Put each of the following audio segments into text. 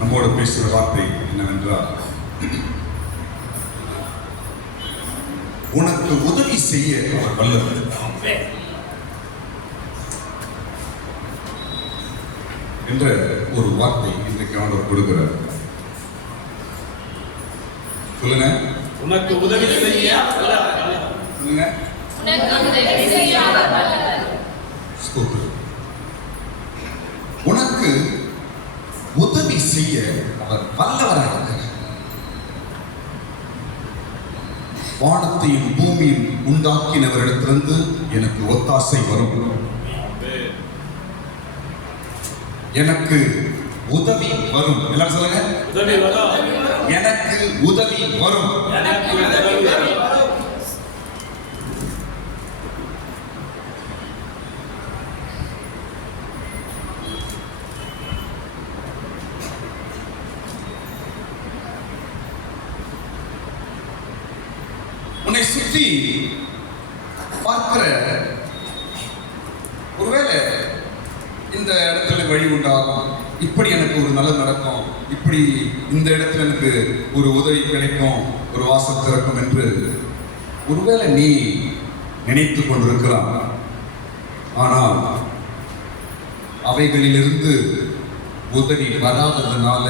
நம்மோடு பேசுகிற வார்த்தை என்னவென்றால், உனக்கு உதவி செய்ய அவர் வல்லவர் என்ற ஒரு வார்த்தை இன்றைக்கு ஆண்டவர் கொடுக்கிறார். சொல்லுங்க, உனக்கு உதவி செய்ய சொல்லுங்க. உனக்கு உதவி செய்ய அவர் வல்லவராக இருக்கிறார். வானத்தையும் பூமியும் உண்டாக்கினவரிடத்திலிருந்து எனக்கு ஒத்தாசை வரும், எனக்கு உதவி வரும். எல்லாரும் சொல்லுங்க, உதவி வரும். எனக்கு உதவி வரும். எனக்கு உதவி வரும். உன்னை சுற்றி பார்க்கிற, ஒருவேளை இந்த இடத்துல வழி உண்டாகும், இப்படி எனக்கு ஒரு நல்லது நடக்கும், இப்படி இந்த இடத்துல எனக்கு ஒரு உதவி கிடைக்கும், ஒரு வாசல் திறக்கும் என்று ஒருவேளை நீ நினைத்து கொண்டிருக்கலாம். ஆனால் அவைகளிலிருந்து உதவி வராததுனால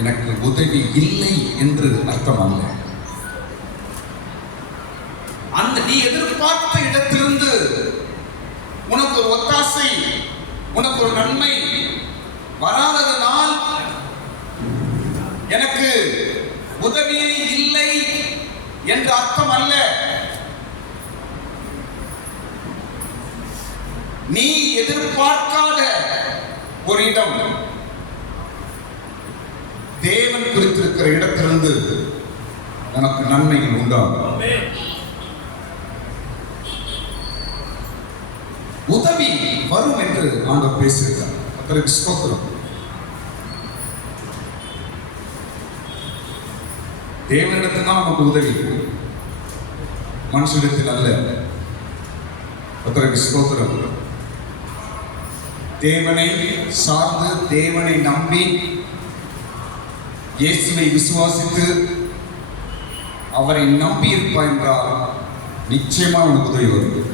எனக்கு உதவி இல்லை என்று அர்த்தம் அல்ல. அந்த நீ எதிர்பார்த்த இடத்திலிருந்து உனக்கு ஒரு ஒத்தாசை, உனக்கு ஒரு நன்மை வராததனால் எனக்கு உதவியே இல்லை என்ற அர்த்தம் அல்ல. நீ எதிர்பார்க்காத ஒரு இடம், தேவன் குறித்திருக்கிற இடத்திலிருந்து உனக்கு நன்மைகள் உண்டாகும். உதவி வரும் என்று ஆண்டவர் பேசுகிறார். கர்த்தருக்கு ஸ்தோத்திரம். தேவனிடத்தில் தான் நமக்கு உதவி, மனுஷனிடத்தில் அல்ல. கர்த்தருக்கு ஸ்தோத்திரம். தேவனை சார்ந்து, தேவனை நம்பி, இயேசுவை விசுவாசித்து அவரை நம்பி இருப்பாய் என்றால் நிச்சயமா உனக்கு உதவி வரும்.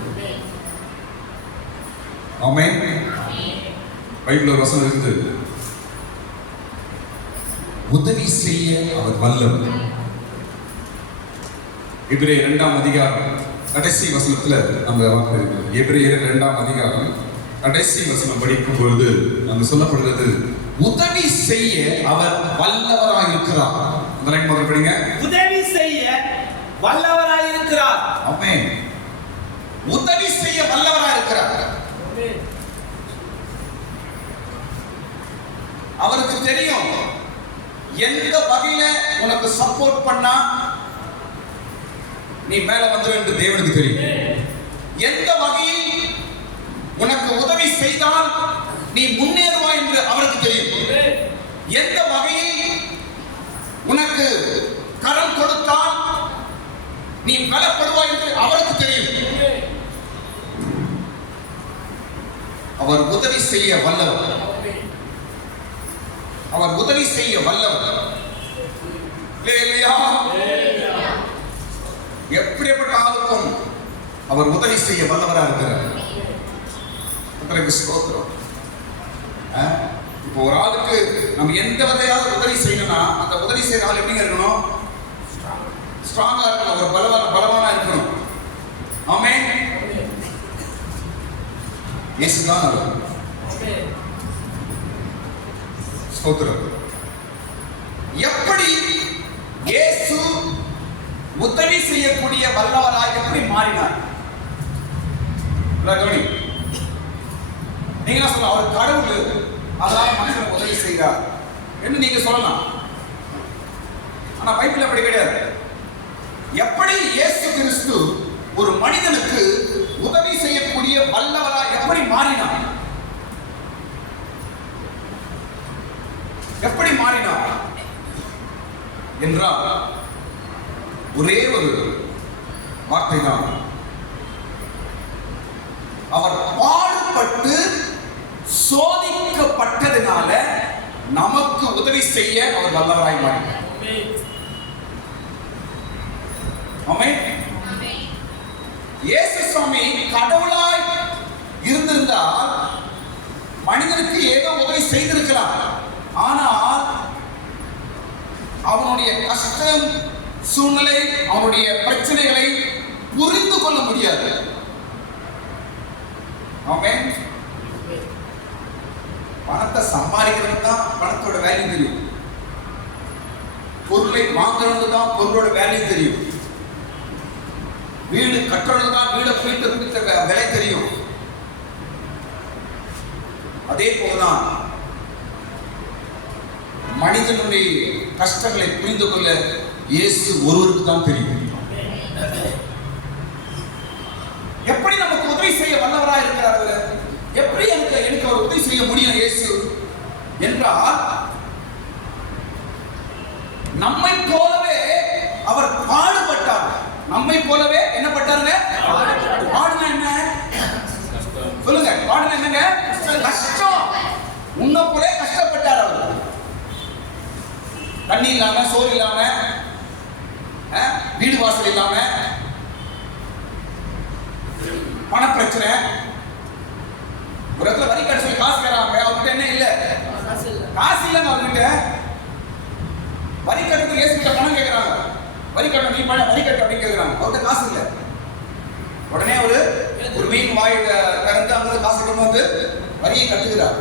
ஆமென். பைபிள் வசனம் இருந்து, உதவி செய்ய அவர் வல்லவர். எபிரேயர் 2ஆம் அதிகாரம் கடைசி வசனத்துல நம்ம வார்த்தை இருக்கு. எபிரேயர் 2ஆம் அதிகாரம் கடைசி வசனம் படிக்கும் பொழுது நம்ம சொல்லப்படுகிறது, உதவி செய்ய அவர் வல்லவராய் இருக்கிறார். அந்த லைன் முதல்ல படிங்க. உதவி செய்ய வல்லவராய் இருக்கிறார். ஆமென். உதவி செய்ய வல்லவராய் இருக்கிறார். அவருக்கு தெரியும் எந்த வகையில உனக்கு சப்போர்ட் பண்ணா நீ மேல வந்துரு என்று தேவனுக்கு தெரியும். எந்த வகையில் உனக்கு உதவி செய்தால் நீ முன்னேறுவாய் என்று அவருக்கு தெரியும். எந்த வகையில் உனக்கு கரம் கொடுத்தால் நீ பலப்படுவாய் என்று அவருக்கு தெரியும். அவர் உதவி செய்ய வல்லவர். அவர் உதவி செய்ய வல்லவர். எப்படிப்பட்ட ஆளுக்கும் அவர் உதவி செய்ய வல்லவராக இருக்கிறார். இப்போ ஒரு ஆளுக்கு நம்ம எந்த வகையாவது உதவி செய்யணும்னா அந்த உதவி செய்யற ஆள் எப்படிங்க இருக்கணும்? ஸ்ட்ராங்கா இருக்கணும், அவர் பலவானா இருக்கணும். ஆமென். இயேசுதான் அவர். ஸ்தோத்திரம். எப்படி இயேசு உதவி செய்யக்கூடிய வல்லவராய் எப்படி மாறினார்? நீங்க சொல்லலாம், அவர் கடவுள், அதனால மனுஷனுக்கு உதவி செய்கிறார் என்று நீங்க சொல்லலாம். ஆனா பைபிள் அப்படி கிடையாது. எப்படி இயேசு கிறிஸ்து ஒரு மனிதனுக்கு உதவி செய்யக்கூடிய வல்லவராய் எப்படி மாறினார்? எப்படி மாறினார் என்றால் ஒரே ஒரு வார்த்தை தான். அவர் பாடுபட்டு சோதிக்கப்பட்டதினால நமக்கு உதவி செய்ய அவர் வல்லவராய் மாறினார். ஆமென். இயேசு சுவாமி கடவுளாய் இருந்திருந்தால் மனிதனுக்கு ஏதோ உதவி செய்திருக்கலாம். ஆனால் அவனுடைய கஷ்டம், சூழ்நிலை, அவனுடைய பிரச்சனைகளை புரிந்து கொள்ள முடியாது. ஆமென். பணத்தை சம்பாதிக்கிறது தான் பணத்தோட வேல்யூ தெரியும். பொருளை வாங்குறது தான் பொருளோட வேல்யூ தெரியும். வீடு கட்டுறது தான் வீடை குறித்த விலை தெரியும். அதே போலதான் மனிதனுடைய கஷ்டங்களை புரிந்து கொள்ள இயேசு ஒருவருக்கு தான் தெரியும். எப்படி நமக்கு உதவி செய்ய வல்லவராக இருக்கிறார் அவர்? எப்படி எனக்கு அவர் உதவி செய்ய முடியும் இயேசு என்றால், நம்மை போலவே அவர் பாடுபட்டார். நம்மை போலவே என்ன பட்டாருங்க? பாடுனா என்ன சொல்லுங்க? பாடுனா என்னங்க? கஷ்டம். உன்னை போல கஷ்டப்பட்டார் அவர். தண்ணி இல்லாம, சோறு இல்லாம, வீடு வாசல் இல்லாம, பண பிரச்சனை, ஒரு இடத்துல வரி கட்ட சொல்லி காசு கேட்கறாங்க. அவர்கிட்ட என்ன இல்ல? காசு இல்லைங்க அவர்கிட்ட. வரி கட்டுறதுக்கு இயேசு கிட்ட பணம் கேட்கறாங்க. வரி கட்ட, நீ பணம் வரி கட்ட அப்படின்னு கேட்கறாங்க. அவர்கிட்ட காசு இல்லை. உடனே ஒரு மீன் வாய் கறந்து அங்க காசு கொண்டு வந்து வரியை கட்டுகிறார்.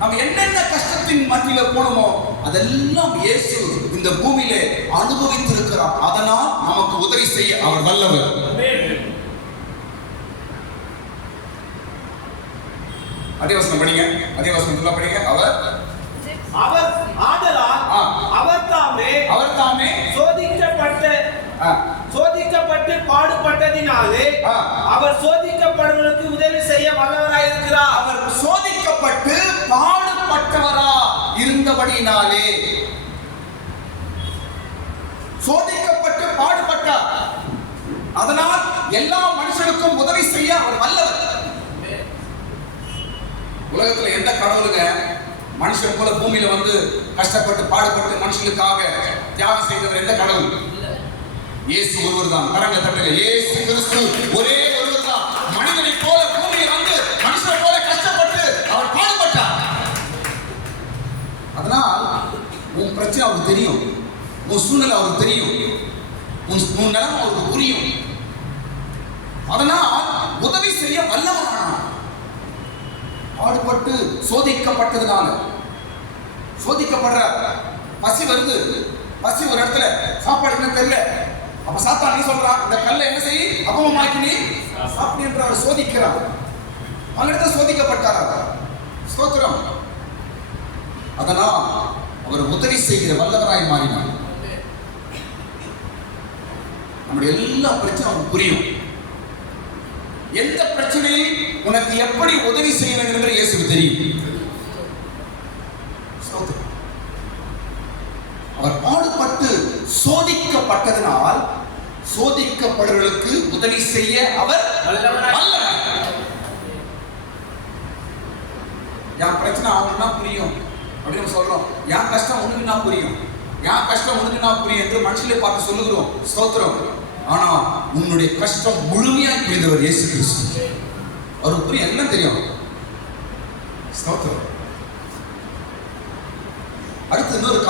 நம்ம என்னென்ன கஷ்டத்தின் மத்தியில போனோமோ அதெல்லாம் இயேசு இந்த பூமியில அனுபவித்திருக்கிறார். அதனால் நமக்கு உதவி செய்ய அவர் வல்லவர். அதே வசனம் படிங்க. அதே வசனம் படிங்க. அவர் ஆதலால் அவர் தாமே சோதிக்கப்பட்டு பாடுபட்டதினாலே அவர் சோதிக்கப்படுவதற்கு உதவி செய்ய வல்லவராய் இருக்கிறார். அவர் சோதிக்கப்பட்டு பாடுபட்டவரா இருந்தபடினாலே, சோதிக்கப்பட்டு பாடுபட்டார். அதனால் எல்லா மனுஷனுக்கும் உதவி செய்ய அவர் வல்லவர். உலகத்துல எந்த கடவுளுங்க மனுஷன் போல பூமியில வந்து கஷ்டப்பட்டு பாடுபட்டு மனுஷனுக்காக தியாகம் செய்தவர்? எந்த கடவுள்? இயேசு ஒருவர் தான். கரங்களை தட்டுங்க. இயேசு கிறிஸ்து ஒரே ஒருவர் தான். மனிதனை போல பூமியில வந்து மனுஷனை போல கஷ்டப்பட்டு அவர் பாடுபட்டார். அதனால் உன் பிரச்சனை அவருக்கு தெரியும், உன் சூழ்நிலை அவருக்கு தெரியும், உன் நிலைமை அவருக்கு புரியும். அதனால் உதவி செய்ய வல்லவரானார். பாடுபட்டு சோதிக்கப்பட்டதுனால, சோதிக்கப்படுற பசி வருது, பசி ஒரு இடத்துல சாப்பாடு என்ன தெரியல. அப்ப சாத்தான் நீ சொல்றான், இந்த கல்லை என்ன செய்ய அப்பமாக்கி நீ சாப்பிடு என்று அவர் சோதிக்கிறார். அவனிடத்துல சோதிக்கப்பட்டார். ஸ்தோத்திரம். அதனால் அவர் உதவி செய்கிற வல்லவராய் மாறினார். நம்முடைய எல்லா பிரச்சனையும் அவருக்கு புரியும். எந்த பிரச்சனையை உனக்கு எப்படி உதவி செய்ய வேண்டும் என்று இயேசுக்கு தெரியும். அவர் பாடுபட்டு சோதிக்கப்பட்டதனால் சோதிக்கப்படுவர்களுக்கு உதவி செய்ய அவர் வல்லவர். என் பிரச்சனை அவனுக்கு தான் புரியும் அப்படின்னு சொல்றோம். என் கஷ்டம் உனக்கு தான் புரியும், என் கஷ்டம் உனக்கு தான் புரியும் என்று மனுஷனை பார்த்து சொல்லுகிறோம். ஸ்தோத்திரம். ஆனால் உன்னுடைய கஷ்டம் முழுமையாக புரிந்தவர் இயேசு கிறிஸ்து. அவருக்கு புரியும், எல்லாம் தெரியும். ஸ்தோத்திரம். அடுத்து இன்னொரு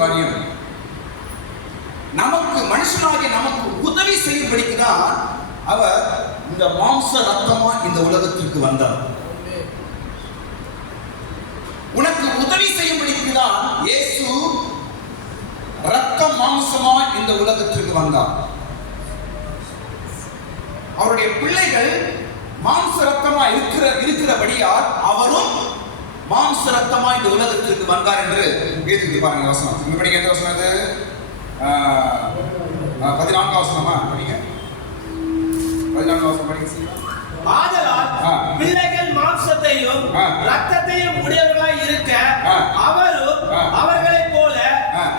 காரியம், நமக்கு மனுஷனாகிய நமக்கு உதவி செய்யும்படிக்குதான் அவர் இந்த மாம்ச ரத்தமா இந்த உலகத்திற்கு வந்தார். உனக்கு உதவி செய்யும்படிக்குதான் இயேசு ரத்த மாம்சமா இந்த உலகத்திற்கு வந்தார். அவருடைய பிள்ளைகள் மாம்ச ரத்தமா இருக்கிறபடியால் அவரும் மாம்ச ரத்தமா இந்த உலகத்திற்கு வந்தார் என்று எழுதி பாருங்க. வசனம் இங்க படிக்க. எந்த வசனம் இது? 14 வசனமா படிங்க. 14 வசனம் படிங்க. ஆதலால் பிள்ளைகள் மாம்சத்தையும் ரத்தத்தையும் உடையவர்களாய் இருக்க அவரும் அவர்களைப் போல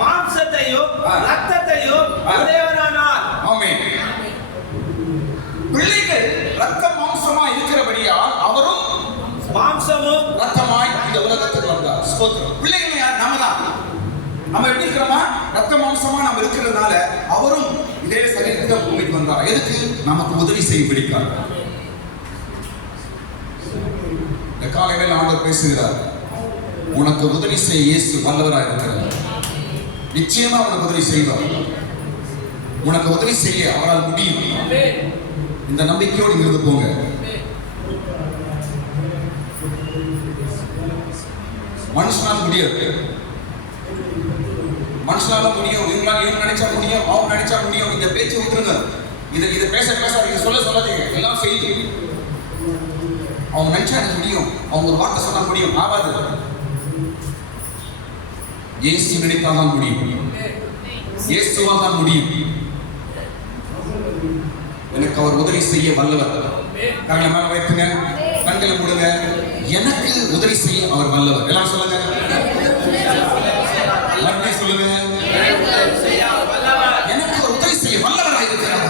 மாம்சத்தையும் ரத்தத்தையும் உடையவரானார். ஆமென். பிள்ளைகள் ரத்த மாம்சமா இருக்கிறபடியால் அவரும் மாம்சமும் ரத்தமாய் இந்த உலகத்துக்கு வந்தார். ஸ்தோத்திரம். பிள்ளைகள் யார்? நாம தான். நம்ம எப்படி இருக்கிறோமா? ரத்த மாம்சமா நம்ம இருக்கிறதுனால அவரும் இதே சரீரத்தை பூமிக்கு வந்தார். எதுக்கு? நமக்கு உதவி செய்ய பிடிக்கார். இந்த காலையில் ஆண்டவர் பேசுகிறார், உனக்கு உதவி செய்ய இயேசு வல்லவராக இருக்கிறார். நிச்சயமா உனக்கு உதவி செய்வார். உனக்கு உதவி செய்ய அவரால் முடியும். இந்த நம்பிக்கையோடு இருந்து போங்க. மனுஷனால முடியாது. மனுஷனால முடியும், இவங்க நினைச்சா முடியும், அவங்க நினைச்சா முடியும். இந்த பேச்சு விட்டுருங்க. இதை பேச பேசாதீங்க, சொல்ல சொல்லாதீங்க. எல்லாம் செய்து அவங்க நினைச்சா எனக்கு முடியும், அவங்க ஒரு வார்த்தை சொன்னா முடியும். ஆகாது. இயேசு நினைத்தால்தான் முடியும். இயேசுவால் தான் முடியும். எனக்கு அவர் உதவி செய்ய வல்லவர். கண்களை மேல வைத்துங்க, கண்களை மூடுங்க. எனக்கு உதவி செய்ய அவர் வல்லவர். எல்லாம் சொல்லுங்க, சொல்லுங்க. எனக்கு ஒரு உதவி செய்ய வல்லவராக இருக்கிறார்.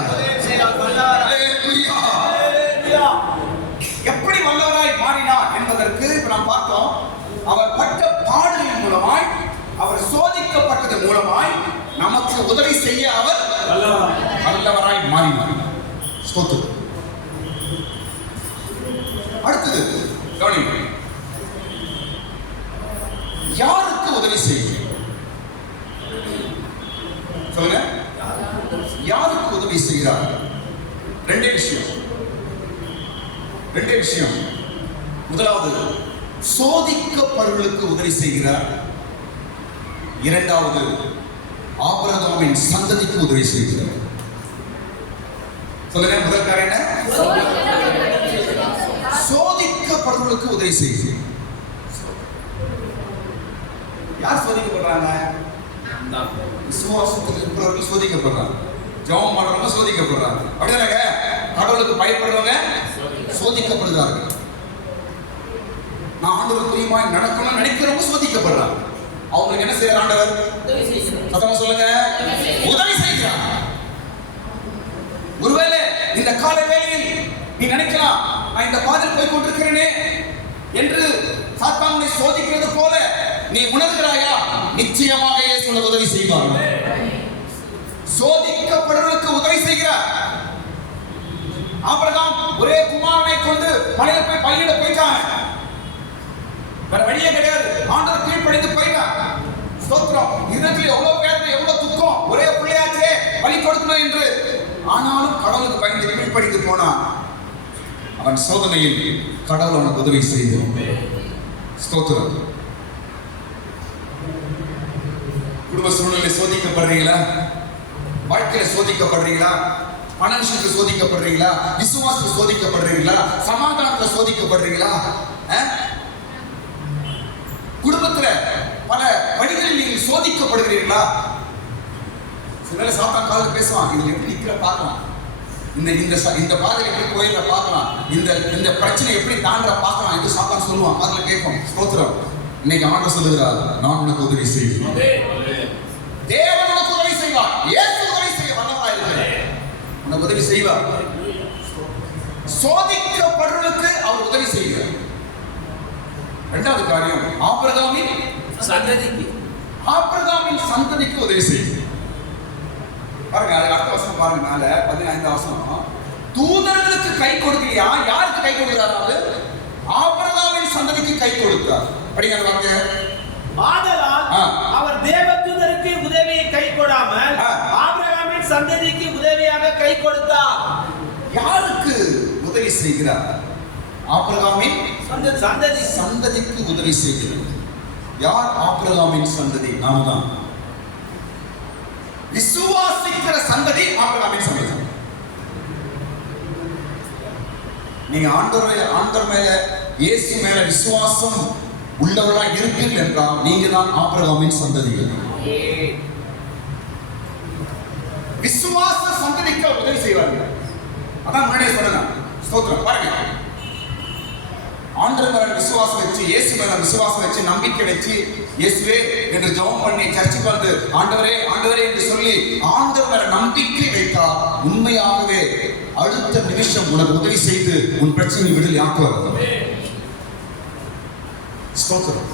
எப்படி வல்லவராய் மாறினார் என்பதற்கு நாம் பார்த்தோம். அவர் பட்ட பாடுகளின் மூலமாய், அவர் சோதிக்கப்பட்டது மூலமாய் நமக்கு உதவி செய்ய அவர் வல்லவராய் மாறினார். ஸ்தோத்திரம். அடுத்தது கவனிங்க, யாருக்கு உதவி செய்ய? சொல்லுங்க, யாருக்கு உதவி செய்கிறார்? ரெண்டே விஷயம். முதலாவது, சோதிக்கப்படுவர்களுக்கு உதவி செய்கிறார். இரண்டாவது, ஆபிரகாமின் சந்ததிக்கு உதவி செய்கிறார். சொல்லுங்க, முதல் காரியம் என்ன? சோதிக்கப்படுவர்களுக்கு உதவி செய்கிறார். யார் சோதிக்கப்படுறாங்க? விசுவாசத்தில் இருக்கிறவர்கள் சோதிக்கப்படுறாங்க. ஜெபம் பண்றவங்க சோதிக்கப்படுறாங்க. அப்படிதானங்க? கடவுளுக்கு பயப்படுறவங்க சோதிக்கப்படுகிறார்கள். நான் ஆண்டவர் பிரியமாய் நடக்கணும்னு நினைக்கிறவங்க சோதிக்கப்படுறாங்க. அவங்களுக்கு என்ன செய்யற ஆண்டவர்? சத்தமா சொல்லுங்க, உதவி செய்கிறார். ஒருவேளை இந்த கால வேளையில் நீ நினைக்கலாம், நான் இந்த பாதையில் போய் கொண்டிருக்கிறேனே என்று சாத்தானை சோதிக்கிறது போல நீ உணர்கிறாயா? நிச்சயமாக இயேசு உதவி செய்வார். சோதிக்கப்படுவதற்கு உதவி செய்கிறார். ஆபிரகாம் ஒரே குமாரனை கொண்டு மலையில போய் பலியிட போயிட்டான். வேற வழியே கிடையாது. ஆண்டவர் கீழ்ப்படிந்து போயிட்டான். ஸ்தோத்திரம். இதற்கு எவ்வளவு வேதனை, எவ்வளவு துக்கம். ஒரே பிள்ளையாச்சே பலி கொடுக்கணும் என்று. ஆனாலும் கடவுளுக்கு பயந்து கீழ்ப்படிந்து போனான். அவன் சோதனையில் கடவுள் அவனுக்கு உதவி செய்தார். ஸ்தோத்திரம். குடும்ப சூழ்நிலை சோதிக்கப்படுறீங்களா? வாழ்க்கையில சோதிக்கப்படுறீங்களா? பண விஷயத்துல சோதிக்கப்படுறீங்களா? விசுவாசத்துல சோதிக்கப்படுறீங்களா? சமாதானத்துல சோதிக்கப்படுறீங்களா? குடும்பத்துல பல வழிகளில் நீங்கள் சோதிக்கப்படுகிறீர்களா? சில சாத்தான் கால பேசுவான், இதுல எப்படி நிக்கிற பார்க்கலாம், இந்த பாதையில எப்படி போயிடுற பார்க்கலாம், இந்த பிரச்சனை எப்படி தாண்டற பார்க்கலாம் என்று சாத்தான் சொல்லுவான். அதுல கேட்கும். ஸ்தோத்திரம். இன்னைக்கு ஆண்டவர் சொல்லுகிறார், நான் உனக்கு உதவி செய்வேன். தேவன் உனக்கு உதவி செய்வார். இயேசு உதவி செய்ய வல்லவராய் இருக்கிறார். உனக்கு உதவி செய்வார். சோதிக்கப்படுவதற்கு அவர் உதவி செய்கிறார். இரண்டாவது காரியம், ஆபிரகாமின் சந்ததிக்கு உதவி செய்கிறார். பாருங்க, அடுத்த வருஷம் பாருங்க, மேல 15 வருஷம் தூதர்களுக்கு கை கொடுக்கலையா? யாருக்கு கை கொடுக்கிறார்? ஆபிரகாமின் சந்ததிக்கு கை கொடுத்தார். படிங்க வாங்க. ஆதலால் அவர் தேவதூதருக்கு உதவியை கை கொடாமல் ஆபிரகாமின் சந்ததிக்கு உதவியாக கை கொடுத்தார். யாருக்கு உதவி செய்கிறார்? ஆபிரகாமின் சந்ததிக்கு உதவி செய்கிறார். யார் ஆபிரகாமின் சந்ததி? நாம தான். விசுவாசிக்கிற சந்ததி ஆபிரகாமின் சந்ததி. நீங்க ஆண்டவர் மேல, இயேசு மேல விசுவாசம் உள்ளவர்களா இருப்பீர்கள் என்றால் நீங்க தான் ஆபிரகாமின் சந்ததிகள். விசுவாச சந்ததிக்கு உதவி செய்வார்கள். அதான் முன்னாடியே சொன்னேன். ஸ்தோத்திரம். பாருங்க, ஆண்டவர் மேல விசுவாசம் வச்சு, இயேசு மேல விசுவாசம் வச்சு, நம்பிக்கை வச்சு, இயேசுவே என்று ஜெபம் பண்ணி சர்ச்சுக்கு வந்து ஆண்டவரே ஆண்டவரே என்று சொல்லி ஆண்டவர் மேல நம்பிக்கை வைத்தால் உண்மையாகவே அடுத்த நிமிஷம் உனக்கு உதவி செய்து உன் பிரச்சனை விடுதலை ஆக்குவார். ஸ்தோத்திரம்.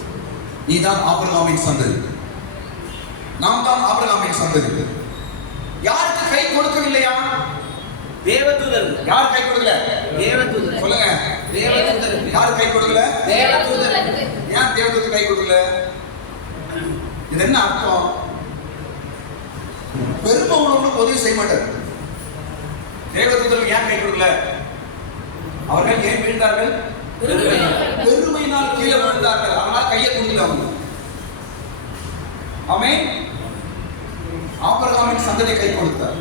நீதான் ஆபிரகாமின் சந்ததி, நாம் தான் ஆபிரகாமின் சந்ததி. யாருக்கு கை கொடுக்கவில்லையா? தேவதூதர். யார் கை கொடுக்கல? தேவதூதர். சொல்லுங்க. தேவதூதர். யார் கை கொடுக்கல? தேவதூதர். ஏன் தேவதூதர் கை கொடுக்கல? இது என்ன அர்த்தம்? பெருமை உள்ளவங்களுக்கு உதவி செய்ய மாட்டார். தேவதூதர்கள் ஏன் கை கொடுக்கல? அவர்கள் ஏன் வீழ்ந்தார்கள்? பெருமையினால் கீழே விழுந்தார்கள். அதனால் கையை கொடுக்கல. ஆமென். ஆபிரகாமின் சந்ததி கை கொடுத்தார்.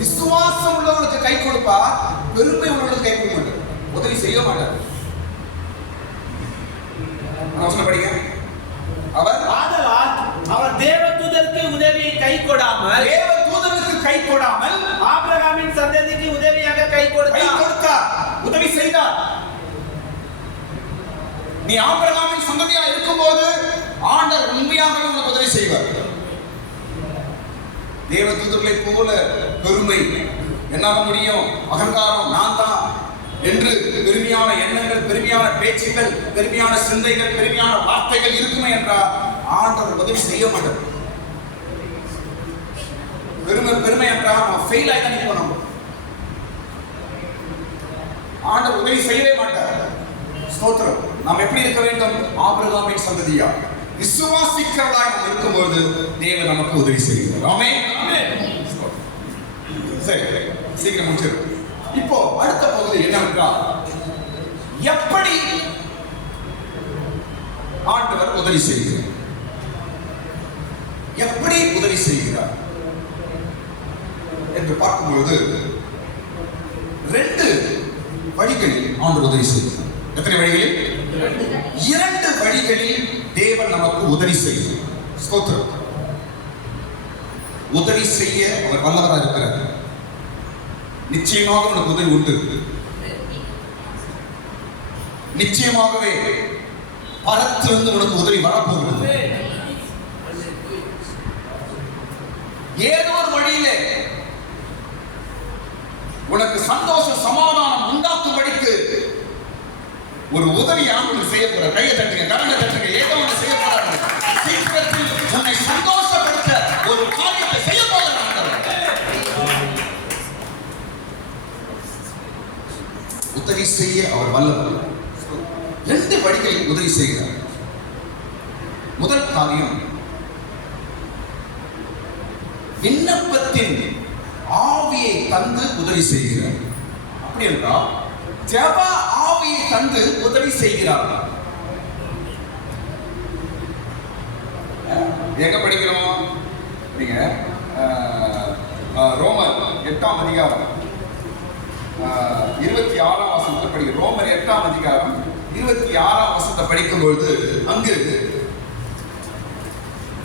விசுவாசம் உள்ளவர்களுக்கு கை கொடுப்பா, பெருமை உள்ளவர்களுக்கு கை கொடுக்க மாட்டார், உதவி செய்ய மாட்டார். படிங்க. அவர் ஆதலால் அவர் தேவதூதருக்கு உதவியை கை கொடாமல், தேவதூதருக்கு கை கொடாமல் ஆபிரகாமின் சந்ததிக்கு உதவியாக கை கொடுத்தார், உதவி செய்தார். நீ ஆபிரகாமின் சந்ததியா இருக்கும்போது ஆண்டவர் உண்மையாகவே உனக்கு உதவி செய்வார். தேவதூதர்களை போல பெருமை, என்னால முடியும், அகங்காரம், நான் தான் என்று பெருமையான எண்ணங்கள், பெருமையான பேச்சுகள், பெருமையான சிந்தைகள், பெருமையான வார்த்தைகள் இருக்குமே என்றால் ஆண்டவர் உதவி செய்ய மாட்டார். பெருமை என்றால் நம்ம ஃபெயில் ஆகி தான் போனோம். ஆண்டவர் உதவி செய்யவே மாட்டார். ஸ்தோத்திரம். நாம் எப்படி இருக்க வேண்டும்? ஆபிரகாமின் சந்ததியா விசுவாசிக்கிறவராய் நாம் இருக்கும்போது தேவன் நமக்கு உதவி செய்கிறார். ஆமென். சரி, சீக்கிரம் முடிச்சிரு. இப்போ அடுத்த பகுதி என்னவென்றால், எப்படி ஆண்டவர் உதவி செய்கிறார்? எப்படி உதவி செய்கிறார் என்று பார்க்கும்போது 2 வழிகளில் ஆண்டவர் உதவி செய்கிறார். எத்தனை வழிகளில்? 2 வழிகளில் தேவன் நமக்கு உதவி செய்கிறார். ஸ்தோத்திரம். உதவி செய்ய அவர் வல்லவராக இருக்கிறார். நிச்சயமாக உனக்கு உதவி உண்டு. நிச்சயமாகவே பரத்திலிருந்து உனக்கு உதவி வரப்போகிறது. ஏதோ ஒரு வழியிலே உனக்கு சந்தோஷம், சமாதானம் உண்டாக்கும்படிக்கு ஒரு உதவி ஆண்டவர் செய்ய போற. கையை தட்டுங்க, கரங்களை தட்டுங்க. ஏதோ ஒன்று செய்ய போறாங்க. சீக்கிரத்தில் உன்னை சந்தோஷப்படுத்த ஒரு காரியத்தை செய்ய போகிறார் ஆண்டவர். உதவி செய்ய அவர் வல்லவர். 2 வழிகளில் உதவி செய்கிறார். முதல் காரியம், விண்ணப்பத்தின் ஆவியை தந்து உதவி செய்கிறார். அப்படி என்றால் ஜெப ஆவியை தந்து உதவி செய்கிறார். எங்க படிக்கிறோம்? நீங்க ரோமர் 8ஆம் அதிகாரம் 26ஆம் வசனத்தை படிக்கிறோம். ரோமர் 8ஆம் அதிகாரம் 26ஆம் வசனத்தை படிக்கும் பொழுது அங்கு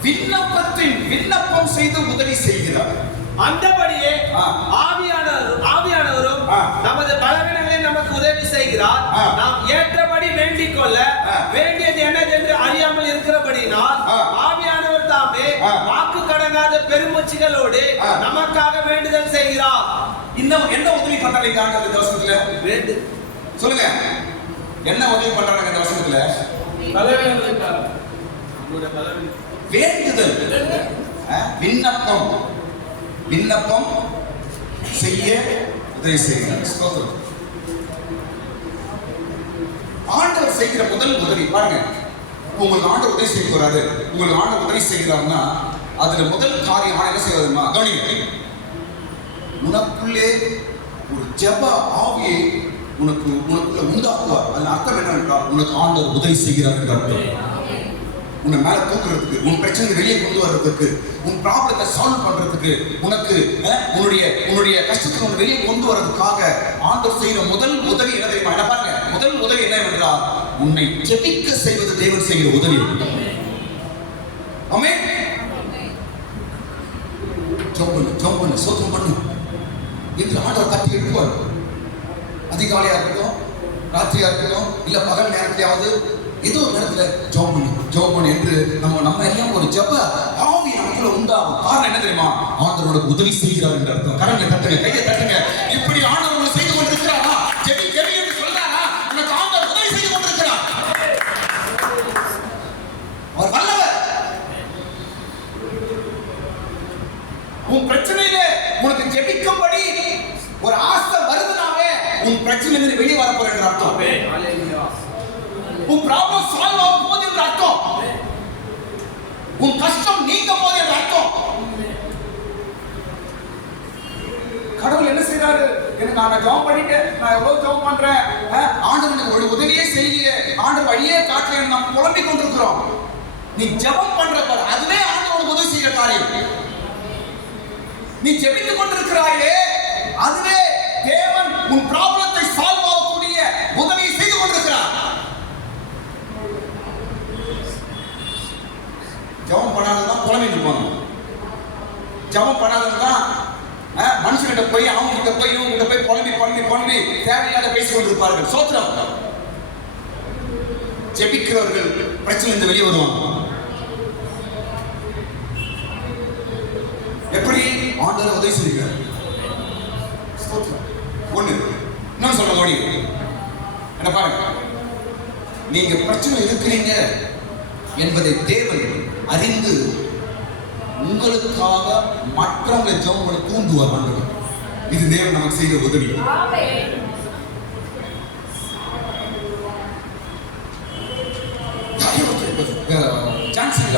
விண்ணப்பம் செய்து உதவி செய்கிறார். அந்தபடியே ஆவியானவரும் நமது பலவீனங்களை நமக்கு உதவி செய்கிறார். நாம் ஏற்றபடி வேண்டிக் கொள்ள வேண்டியது என்னதென்று அறியாமல் இருக்கிறபடினால் ஆவியானவர் தாமே வாக்கு கடங்காத பெருமூச்சுகளோடு நமக்காக வேண்டுதல் செய்கிறார். இன்னும் என்ன உதவி பண்றாங்க இந்த வசனத்துல? வேண்டு சொல்லுங்க, என்ன உதவி பண்றாங்க இந்த வசனத்துல? வேண்டுதல், விண்ணப்பம் செய்ய உதவி செய்கிறார். ஆண்டவர் செய்கிற முதல் உதவி பாருங்க. உங்களுக்கு ஆண்டவர் உதவி செய்ய போறாரு, உங்களுக்கு ஆண்டவர் உதவி செய்கிறார்னா அதுல முதல் காரியம் என்ன செய்வதுமா? கவனிங்க. உனக்குள்ளே ஒரு ஜெப ஆவியை உனக்குள்ள உண்டாக்குவார். அதன் அர்த்தம் என்னவென்றால் உனக்கு ஆண்டவர் உதவி செய்கிறார் என்ற அர்த்தம். உன்னை மேல தூக்குறதுக்கு, உன் பிரச்சனை வெளியே கொண்டு வர்றதுக்கு, உன் ப்ராப்ளத்தை சால்வ் பண்றதுக்கு, உனக்கு உன்னுடைய கஷ்டத்தை உன்னை வெளியே கொண்டு வர்றதுக்காக ஆண்டவர் செய்கிற முதல் உதவி என்ன தெரியுமா? என்ன பாருங்க, முதல் உதவி என்னவென்றால் உன்னை ஜெபிக்க செய்வது தேவன் செய்கிற உதவி. ஆமென். ஜெபம் பண்ணு, சோத்திரம் பண்ணு என்று ஆண்டவர் தட்டி எழுப்புவார். அதிகாலையா இருக்கட்டும், ராத்திரியா இருக்கட்டும், இல்ல பகல் நேரத்திலாவது ஏதோ ஒரு நேரத்துல ஜெபம் பண்ணு என்று நம்ம எல்லாம் ஒரு ஜெப ஆவி நமக்குள்ள உண்டாகும். காரணம் என்ன தெரியுமா? ஆண்டவரோட உதவி செய்கிறார் என்ற அர்த்தம். கரங்களை தட்டுங்க, கையை தட்டுங்க. இப்படி ஆண்டவர் செய்து கொண்டிருக்கிறாரா? ஜெபி என்று சொல்றாரா? உனக்கு ஆண்டவர் உதவி செய்து கொண்டிருக்கிறார். உன் ப்ராப்ளம் சால்வ் ஆக போகுது என்று அர்த்தம். உன் கஷ்டம் நீங்க போகுது என்று அர்த்தம். கடவுள் என்ன செய்யறாரு? எனக்கு நான் ஜெபம் பண்ணிட்டு நான் எவ்வளவு ஜெபம் பண்றேன், ஆண்டவனுக்கு ஒரு உதவியே செய்யல, ஆண்டவர் வழியே காட்டல, நாம் புலம்பிக் கொண்டிருக்கிறோம். நீ ஜெபம் பண்ற பாரு, அதுவே ஆண்டவனுக்கு உதவி செய்யற காரியம். நீ ஜெபித்துக் கொண்டிருக்கிறாயே, அதுவே தேவன் உன் ப்ராப்ளத்தை சால்வ் ஆகக்கூடிய உதவியை செய்து கொண்டிருக்கிறார். ஜெபம் பண்ணாததான் புலம்பிட்டு இருப்பாங்க. ஜெபம் பண்ணாததான் மனுஷன்கிட்ட போய் அவங்க கிட்ட போய் இவங்க கிட்ட போய் புலம்பி தேவையில்லாத பேசிக் கொண்டிருப்பார்கள். சோத்திரம். ஜெபிக்கிறவர்கள் பிரச்சனை வெளியே வருவாங்க. எப்படி ஆண்டவர் உதவி செய்கிறார்? ஒண்ணு இன்னும் சொல்ல ஓடி என்ன பாருங்க, நீங்க பிரச்சனை இருக்கிறீங்க என்பதை தேவன் அறிந்து உங்களுக்காக மற்றவங்களை ஜெபம் பண்ண தூண்டுவார் ஆண்டவர். இது தேவன் நமக்கு செய்த உதவி.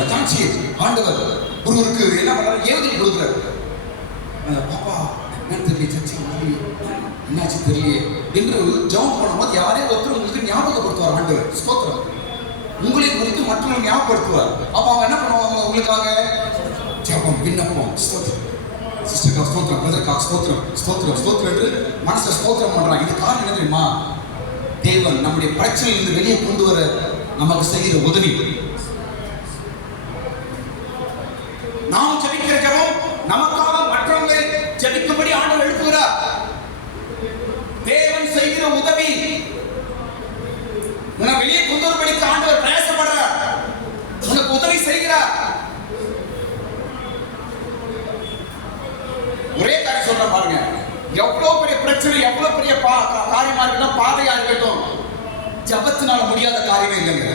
சான்சி ஆண்டவர் ஒருவருக்கு என்ன பண்றாரு? ஏவுதல் கொடுக்குறாரு. பாப்பா என்ன தெரியல, சர்ச்சை என்னாச்சு தெரியலையே என்று ஜெபம் பண்ணும்போது யாரையும் ஒருத்தர் உங்களுக்கு ஞாபகப்படுத்துவார் ஆண்டவர். ஸ்தோத்திரம். உங்களை குறித்து மற்றவங்க ஞாபகப்படுத்துவார். அப்ப அவங்க என்ன பண்ணுவாங்க? உங்களுக்காக ஜெபம், விண்ணப்பம், ஸ்தோத்திரம், சிஸ்டர் ஸ்தோத்திரம், பிரதர் ஸ்தோத்திரம், ஸ்தோத்திரம், ஸ்தோத்திரம் என்று மனசை ஸ்தோத்திரம் பண்றாங்க. இது காரணம் என்ன தெரியுமா? தேவன் நம்முடைய பிரச்சனையிலிருந்து வெளியே கொண்டு வர நமக்கு செய்கிற உதவி. நாம் ஜெபிக்கிற ஜெபம் நமக்காக மற்றவங்களை ஜெபிக்கும்படி ஆண்டவர் எழுப்புகிறார். தேவன் செய்கிற உதவி உன்னை வெளியே கொண்டு வரும்படிக்கு ஆண்டவர் பிரயாசப்படுறார். உனக்கு உதவி செய்கிறார். ஒரே காரியம் சொல்ற பாருங்க, எவ்வளவு பெரிய பிரச்சனை, எவ்வளவு பெரிய காரியமா இருக்கட்டும், பாதையா இருக்கட்டும், ஜபத்தினால முடியாத காரியமே இல்லைங்க.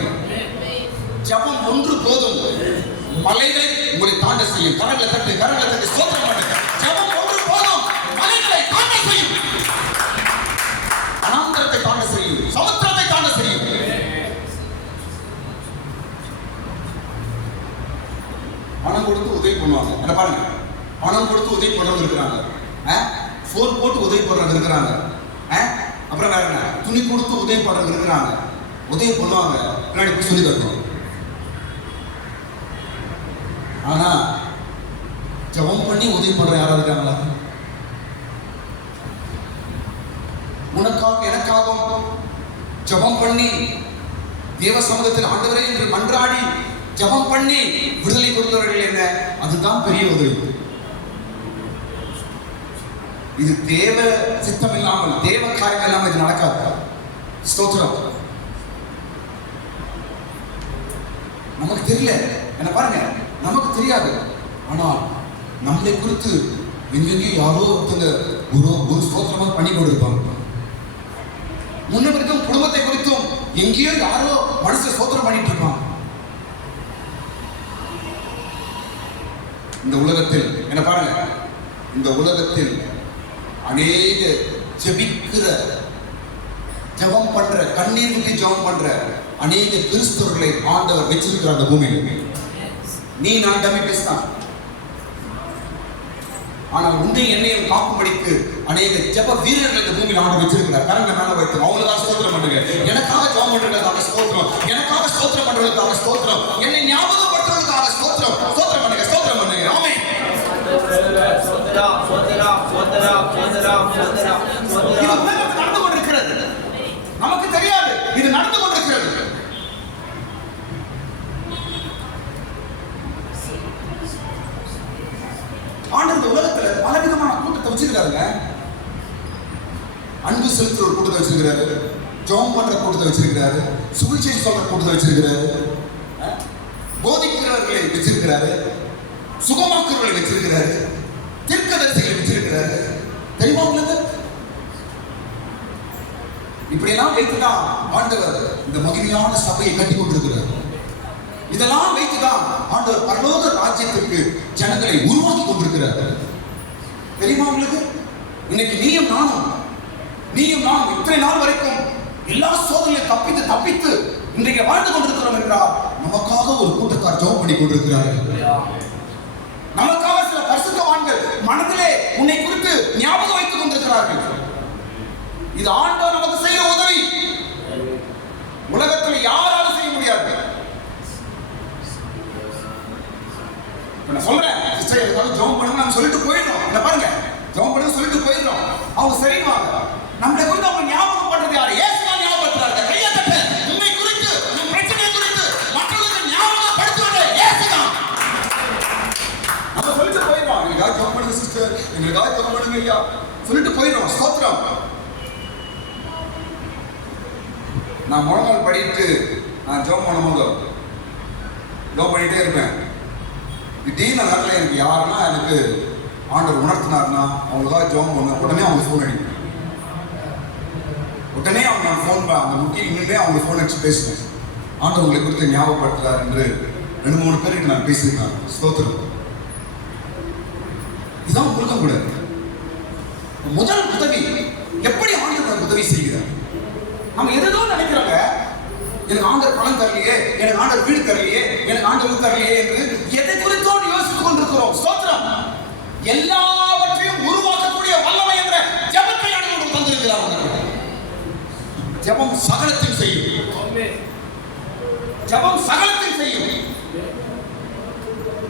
ஜபம் ஒன்று போதும், மலைகளை உங்களை தாண்ட செய்யும். கரங்களை தட்டி ஸ்தோத்திரம் பண்ணுங்க. ஜபம் ஒன்று போதும், மலைகளை தாண்ட செய்யும், அனாந்தரத்தை தாண்ட செய்யும், சமுத்திரத்தை தாண்ட செய்யும். பணம் கொடுத்து உதவி பண்ணுவாங்க. என்ன பாருங்க, பணம் கொடுத்து உதவி பண்றவங்க இருக்கிறாங்க, போன் போட்டு உதவி பண்றவங்க இருக்கிறாங்க, அப்புறம் வேற என்ன, துணி கொடுத்து உதவி பண்றவங்க இருக்கிறாங்க. உதவி பண்ணுவாங்க, பின்னாடி போய் சொல்லி தரணும். ஆனா ஜெபம் பண்ணி உதவி பண்ற யாராவது இருக்காங்களா? உனக்காக எனக்காக ஜெபம் பண்ணி தேவ சமூகத்தில் ஆண்டவரே என்று மன்றாடி ஜெபம் பண்ணி விடுதலை கொடுத்தவர்கள் என்ன? அதுதான் பெரிய உதவி. இது தேவ சித்தம் இல்லாமல், தேவ காரியம் இல்லாமல் இது நடக்காது. ஸ்தோத்திரம். நமக்கு தெரியல, என்ன பாருங்க, நமக்கு தெரியாது. ஆனால் நம்மளை குறித்து எங்கெங்கேயும் யாரோ ஒருத்தங்க ஒரு ஸ்தோத்திரமா பண்ணி கொண்டிருப்பாங்க. முன்ன வரைக்கும் குடும்பத்தை குறித்தும் எங்கேயோ யாரோ மனசை ஸ்தோத்திரம் பண்ணிட்டு இருப்பாங்க. இந்த உலகத்தில் என்ன பாருங்க, இந்த உலகத்தில் அநேக ஜெபிக்கிற, ஜெபம் பண்ற, கண்ணீர் விட்டு ஜெபம் பண்ற அநேக கிறிஸ்தவர்களை ஆண்டவர் வச்சிருக்கிறார் அந்த பூமியில். நீ நான் டம்மி பேசினான். ஆனால் உன்னை என்னையும் காக்கும்படிக்கு அநேக ஜெப வீரர்கள் இந்த பூமியில் ஆண்டவர் வச்சிருக்கிறார். கரங்களை மேல வைத்து அவங்களுக்காக ஸ்தோத்திரம் பண்ணுங்க. எனக்காக ஜெபம் பண்றதுக்காக ஸ்தோத்திரம், எனக்காக ஸ்தோத்திரம் பண்றதுக்காக ஸ்தோத்திரம், என்னை ஞாபகப்படுத்துறதுக்காக ஸ்தோத்திரம். ஸ்தோத்திரம் பண்ணுங்க, ஸ்தோத்திரம் பண்ணுங்க. ஆமென். இது உலகத்தில் நடந்து கொண்டிருக்கிறது, நமக்கு தெரியாது, இது நடந்து கொண்டிருக்கிறது. ஆண்டவர் உலகத்துல பலவிதமான கூட்டத்தை வச்சிருக்காருங்க. அன்பு செலுத்துற ஒரு கூட்டத்தை வச்சிருக்கிறாரு, ஜெபம் பண்ற கூட்டத்தை வச்சிருக்கிறாரு, சுவிசேஷ சொல்ற கூட்டத்தை வச்சிருக்கிறாரு, போதிக்கிறவர்களை வச்சிருக்கிறாரு, சுகமாக்குறவர்களை வச்சிருக்கிறாரு, தீர்க்கதரிசிகளை வச்சிருக்கிறாரு. தெரியுமா உங்களுக்கு? இப்படியெல்லாம் வைத்துதான் ஆண்டவர் இந்த மகிமையான சபையை கட்டி கொண்டிருக்கிறார். இதெல்லாம் வைத்துதான் ஆண்டவர் பரலோக ராஜ்யத்திற்கு ஜனங்களை உருவாக்கி கொண்டிருக்கிறார். தெரியுமா உங்களுக்கு? இன்னைக்கு நீயும் நானும் இத்தனை நாள் வரைக்கும் எல்லா சோதனையும் தப்பித்து இன்றைக்கு வாழ்ந்து கொண்டிருக்கிறோம் என்றால் நமக்காக ஒரு கூட்டத்தார் ஜெபம் பண்ணி கொண்டிருக்கிறார்கள். நமக்காக சில பரிசுத்தவான்கள் மனதிலே உன்னை குறித்து ஞாபகம் வைத்துக் கொண்டிருக்கிறார்கள். இது ஆண்டவர் நமக்கு செய்ய உதவி. உலகத்தில் யாராலும் செய்ய முடியாது. நான் சொல்றேன், சிஸ்டர் ஏதாவது ஜெபம் பண்ணுங்க நம்ம சொல்லிட்டு போயிடுறோம். என்ன பாருங்க, ஜெபம் பண்ணுங்க சொல்லிட்டு போயிடுறோம். அவங்க சரிவாங்க. நம்மளை குறித்து அவங்க ஞாபகம் பண்றது யாரு? இயேசுவை ஞாபகப்படுத்துறாங்க. கையை தட்டு. உன்னை குறித்து, உன் பிரச்சனை குறித்து மற்றவங்களுக்கு ஞாபகப்படுத்துவது இயேசுதான். நம்ம சொல்லிட்டு போயிடுறோம். எங்களுக்காக ஜெபம் பண்ணுங்க சிஸ்டர், எங்களுக்காக ஜெபம் பண்ணுங்க ஐயா சொல்லிட்டு போயிடுறோம். ஸ்தோத்திரம். நான் முழங்கால் படிட்டு நான் ஜெபம் பண்ணும்போது ஜெபம் பண்ணிட்டே இருப்பேன். திடீர்னு நேரத்தில் எனக்கு யாருன்னா எனக்கு ஆண்டவர் உணர்த்தினார்னா அவங்களுக்காக ஜெபம் பண்ண உடனே அவங்க ஃபோன் அடிப்பேன். உடனே அவங்க நான் ஃபோன் அந்த முக்கிய இன்னுமே அவங்க ஃபோன் அடிச்சு பேசுவேன். ஆண்டவர் உங்களை குறித்து ஞாபகப்படுத்துறார் என்று 2-3 பேருக்கு நான் பேசியிருக்கேன். ஸ்தோத்திரம். இதுதான் கொடுக்க கூடாது. முதல் உதவி எப்படி ஆண்டவர் உதவி செய்கிறார்? நம்ம எதோ நினைக்கிறோங்க, எனக்கு ஆண்டவர் பணம் தரலையே, எனக்கு ஆண்டவர் வீடு தரலையே, எனக்கு ஆண்டவர் தரலையே என்று எதை குறித்தோடு யோசித்துக் கொண்டிருக்கிறோம். ஸ்தோத்திரம். எல்லாவற்றையும் உருவாக்கக்கூடிய வல்லமை என்ற ஜெபத்தை ஆண்டவர் தந்திருக்கிறார். ஜெபம் சகலத்தையும் செய்யும். ஜெபம் சகலத்தையும் செய்யும்.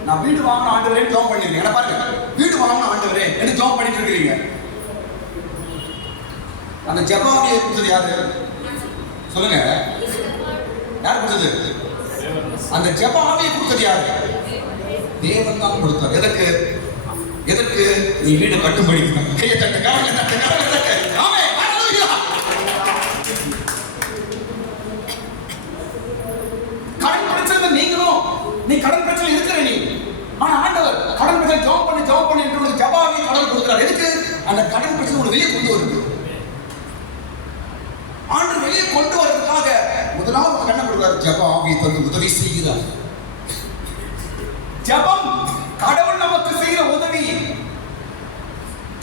நான் வீடு வாங்கின ஆண்டவரே ஜெபம் பண்ணிருக்கேன். என்ன பாருங்க, வீடு வாங்கின ஆண்டவரே என்று ஜெபம் பண்ணிட்டு இருக்கிறீங்க. அந்த ஜெபமாவியை கொடுத்தது யாரு சொல்லுங்க? யார் கொடுத்தது? அந்த ஜெபமாவியை கொடுத்தது யாரு? தேவன் தான் கொடுத்தார். எதற்கு? எதற்கு? நீ வீடு கட்டும்படி. கையை தட்டு, கரங்களை தட்டு, கரங்களை தட்டு. ஆமென். ஹல்லேலூயா. கடன் பிரச்சனை நீங்களும், நீ கடன் பிரச்சனை இருக்கிற நீ. ஆனா ஆண்டவர் கடன் பிரச்சனை ஜெபம் பண்ணி என்று ஒரு ஜெபமாவியை கடன் கொடுக்கிறார். எதுக்கு? அந்த கடன் பிரச்சனை உங்களை வெளியே கொண்டு வருது. ஆண்டவர் வெளியே கொண்டு வரதுக்காக முதலாவது கண்ணை கொடுக்கிறார். ஜெபம் ஆவியை தந்து உதவி செய்கிறார். ஜெபம் கடவுள் நமக்கு செய்கிற உதவி.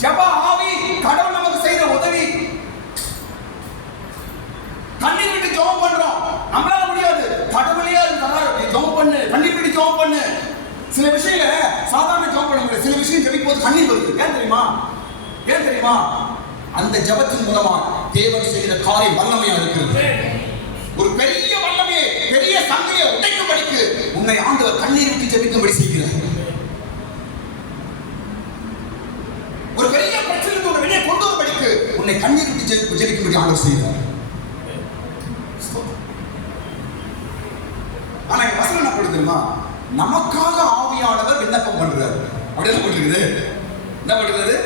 ஜெப ஆவி கடவுள் நமக்கு செய்கிற உதவி. கண்ணீர் விட்டு ஜெபம் பண்றோம், நம்மளால முடியாது. கடவுளே அது தராரு. நீ ஜெபம் பண்ணு, கண்ணீர் விட்டு ஜெபம் பண்ணு. சில விஷயங்கள சாதாரண ஜெபம் பண்ண முடியாது. சில விஷயம் ஜெபிக்கும் போது கண்ணீர் வருது. ஏன் தெரியுமா? ஏன் தெரியுமா? அந்த ஜெபத்தின் மூலமா தேவன் செய்கிற காரியம் வல்லமையா இருக்கிறது. ஒரு பெரிய வல்லமையை, பெரிய சங்கையை உடைக்கும்படிக்கு உன்னை ஆண்டவர் கண்ணீர் விட்டு ஜெபிக்கும்படி செய்கிறார். ஒரு பெரிய பிரச்சனைக்கு உன்னை வெளியே கொண்டு வரும்படிக்கு உன்னை கண்ணீர் விட்டு ஜெபிக்கும்படி ஆண்டவர் செய்கிறார். ஆனா இந்த வசனம் என்ன பண்ணுது தெரியுமா? நமக்காக ஆவியானவர் விண்ணப்பம் பண்றாரு. அப்படி என்ன பண்ணுறது? என்ன பண்ணுறது?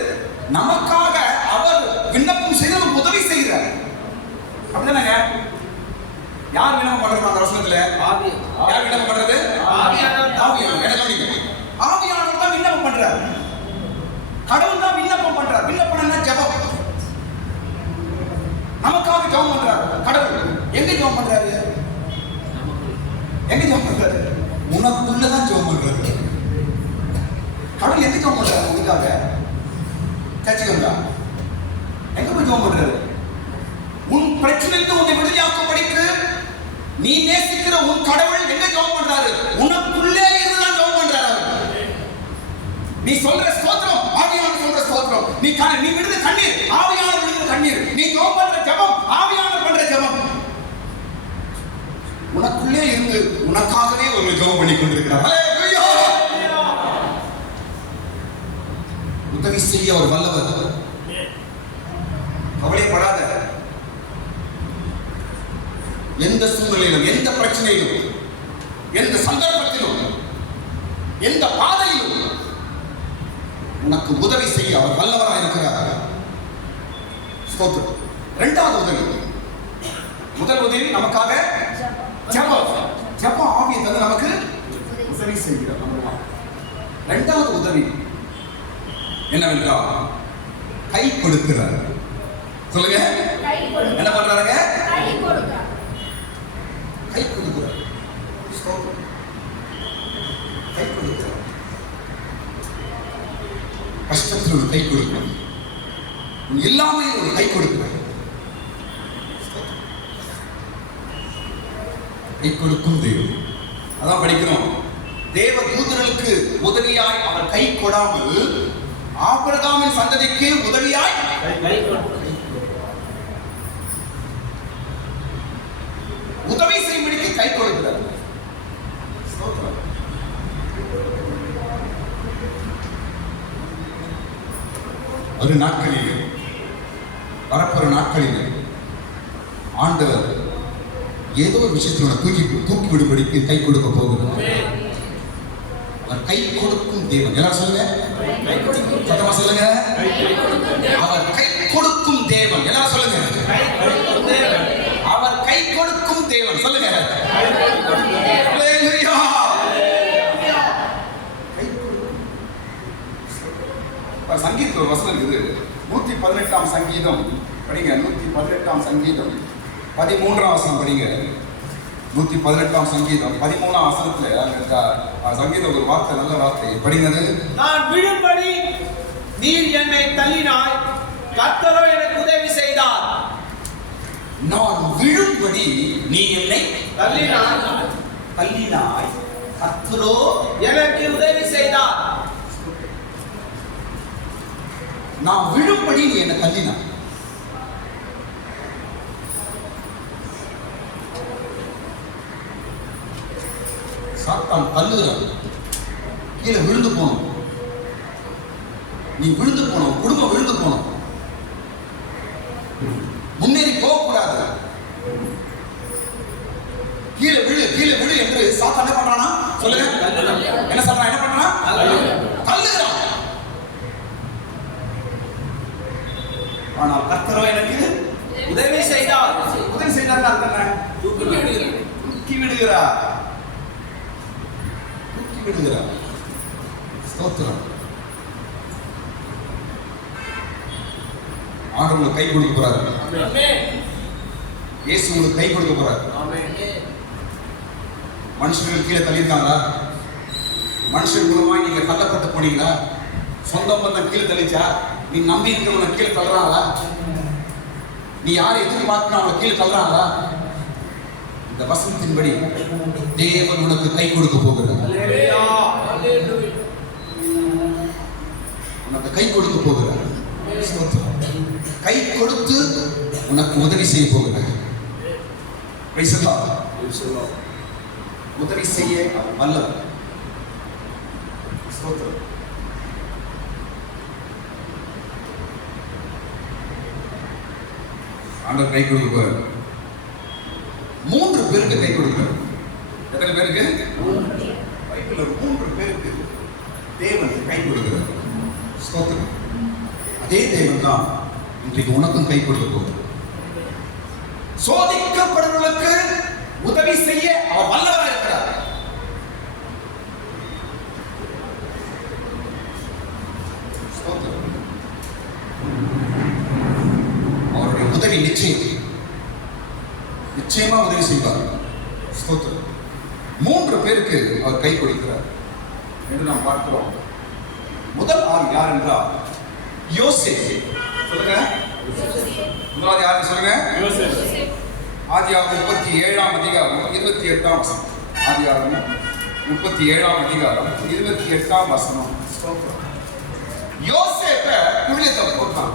நமக்காக அவர் விண்ணப்பம் செய்து நமக்கு உதவி செய்கிறார். அப்படிதானங்க? யார் விண்ணப்பம் பண்றது அந்த வசனத்துல? யார் விண்ணப்பம் பண்றது? ஆவியானவர். ஆவியானவர். என்ன கவனிங்க, ஆவியானவர் தான் விண்ணப்பம் பண்றார். கடவுள் தான் விண்ணப்பம் பண்றார். விண்ணப்பம்னா ஜெபம். நமக்காக ஜெபம் பண்றார் கடவுள். எங்க ஜெபம் பண்றாரு? எங்க ஜெபம் பண்றாரு? உனக்குள்ளதான் ஜெபம் பண்றாரு. கடவுள் எங்க ஜெபம் பண்றாரு? உனக்காக சர்ச்சுக்கு வந்தா எங்க போய் ஜெபம் பண்றாரு? உன் பிரச்சனைக்கு உன்னை விடுதலையாக்கும்படிக்கு நீ நேசிக்கிற உன் கடவுள் எங்க ஜெபம் பண்றாரு? உனக்குள்ளே இருந்துதான் ஜெபம் பண்றாரு. நீ சொல்ற ஸ்தோத்திரம் ஆவியானவர் சொல்ற ஸ்தோத்திரம். நீ விடுற கண்ணீர் ஆவியானவர் விடுற கண்ணீர். நீ ஜெபம் பண்ற ஜெபம் ஆவியானவர் பண்ற ஜெபம். உனக்குள்ளே இருந்து உனக்காகவே ஒரு ஜெபம் பண்ணி கொண்டிருக்கிறார். ஹல்லேலூயா. உதவி செய்ய ஒரு வல்லவர். கவலைப்படாத. எந்த சூழ்நிலையிலும், எந்த பிரச்சனையிலும், எந்த சந்தர்ப்பத்திலும், எந்த பாதையிலும் உனக்கு உதவி செய்ய அவர் வல்லவராக இருக்கிறார். ஸ்தோத்திரம். இரண்டாவது உதவி. முதல் உதவி நமக்காக ஜெபம். ஜெபம் ஆவியை தந்து நமக்கு உதவி செய்கிறார். இரண்டாவது உதவி என்னவென்றால் கை கொடுக்கிறார். சொல்லுங்க, என்ன பண்றாருங்க? கை கொடுக்கிறார். கை கொடுக்கிறார். கஷ்டத்தில் ஒரு கை கொடுக்கிறார். இல்லாமல் ஒரு கை கொடுக்கிறார். கை கொடுக்கும் தெய்வம். அதான் படிக்கிறோம். தேவ தூதர்களுக்கு உதவியாய் அவர் கை கொடாமல் ஆபிரகாமின் சந்ததிக்கு உதவியாய் உதவி செய்யும்படிக்கு கை கொடுக்கிறார். ஒரு நாட்களில் வரப்போற நாட்களில் ஆண்டவர் ஏதோ ஒரு விஷயத்தை தூக்கி விடுபடிக்கு கை கொடுக்க போகிறார். அவர் கை கொடுக்கும் தேவன். எல்லாரும் சொல்லுங்க, சத்தமா சொல்லுங்க. அவர் கை கொடுக்கும் தேவன். எல்லாரும் சொல்லுங்க, அவர் கை கொடுக்கும் தேவன். சொல்லுங்க, ஹல்லேலூயா. சங்கீத வசனம் இருக்குது. 118ஆம் சங்கீதம் படிங்க. 118ஆம் சங்கீதம் 13ஆம் வசனம் படிங்க. 118ஆம் சங்கீதம் 13ஆம் வசனத்துல சங்கீதம் ஒரு வார்த்தை, நல்ல வார்த்தை படிங்க. நான் விழும்படி நீர் என்னை தள்ளினாய், கர்த்தரோ எனக்கு உதவி செய்தார். நான் விழும்படி நீ என்னை தள்ளினாய், கர்த்தரோ எனக்கு உதவி செய்தார். நான் விழும்படி நீ என்னை தள்ளினாய். சாத்தான் தள்ளுகிறான். கீழே விழுந்து போனோம், நீ விழுந்து போனோம், குடும்பம் விழுந்து போனோம், முன்னேறி போகக்கூடாது, கீழே விழு கீழே விழு என்று சாத்தான் என்ன பண்றானா? சொல்லுங்க, என்ன சொல்றான்? என்ன பண்றானா? தள்ளுகிறான். ஆனால் கர்த்தரோ எனக்கு உதவி செய்தார். உதவி செய்தார் அர்த்தம் தூக்கி விடுகிறார். விடுகிறார். ஸ்தோத்திரம். ஆண்டவர் கை கொடுக்க போறாரு. இயேசு உங்களுக்கு கை கொடுக்க போறாரு. மனுஷர்கள் கீழே தள்ளிருக்காங்களா? மனுஷன் மூலமா நீங்க தள்ளப்பட்டு போனீங்களா? சொந்த பந்தம் கீழே தள்ளிச்சா? நீ நம்பி இருக்கிறவங்க கீழே தள்ளுறாங்களா? நீ யாரை எதிர்பார்க்கணும் அவங்களை கீழே தள்ளுறாங்களா? இந்த வசனத்தின்படி தேவன் உனக்கு கை கொடுக்க போகிறார். உனக்கு கை கொடுக்க போகிறார். கை கொடுத்து உனக்கு உதவி செய்ய போகிறார். உதவி செய்ய வல்லவர். ஆண்டவர் கை கொடுக்க போகிறார். 3 பேருக்கு கை கொடுக்கிறார். எத்தனை பேருக்கு? பைபிள்ல 3 பேருக்கு தேவன் கை கொடுக்கிறார். ஸ்தோத்திரம். அதே தேவன் தான் இன்றைக்கு உனக்கும் கை கொடுக்க போகிறார். சோதிக்கப்படுவதற்கு உதவி செய்ய அவர் வல்லவராக இருக்கிறார். ஸ்தோத்திரம். அவருடைய உதவி நிச்சயமா உதவி செய்வார். ஸ்தோத்திரம். 3 பேருக்கு அவர் கை கொடுக்கிறார் என்று நாம் பார்க்கிறோம். முதல் ஆள் யார் என்றால் யோசேப். சொல்லுங்க, முதலாவது யாரு சொல்லுங்க? ஆதியாகமம் 37ஆம் அதிகாரம் 28ஆம் வசனம். ஆதியாகமம் 37ஆம் அதிகாரம் 28ஆம் வசனம். யோசேப்பை குழியில போட்டான்.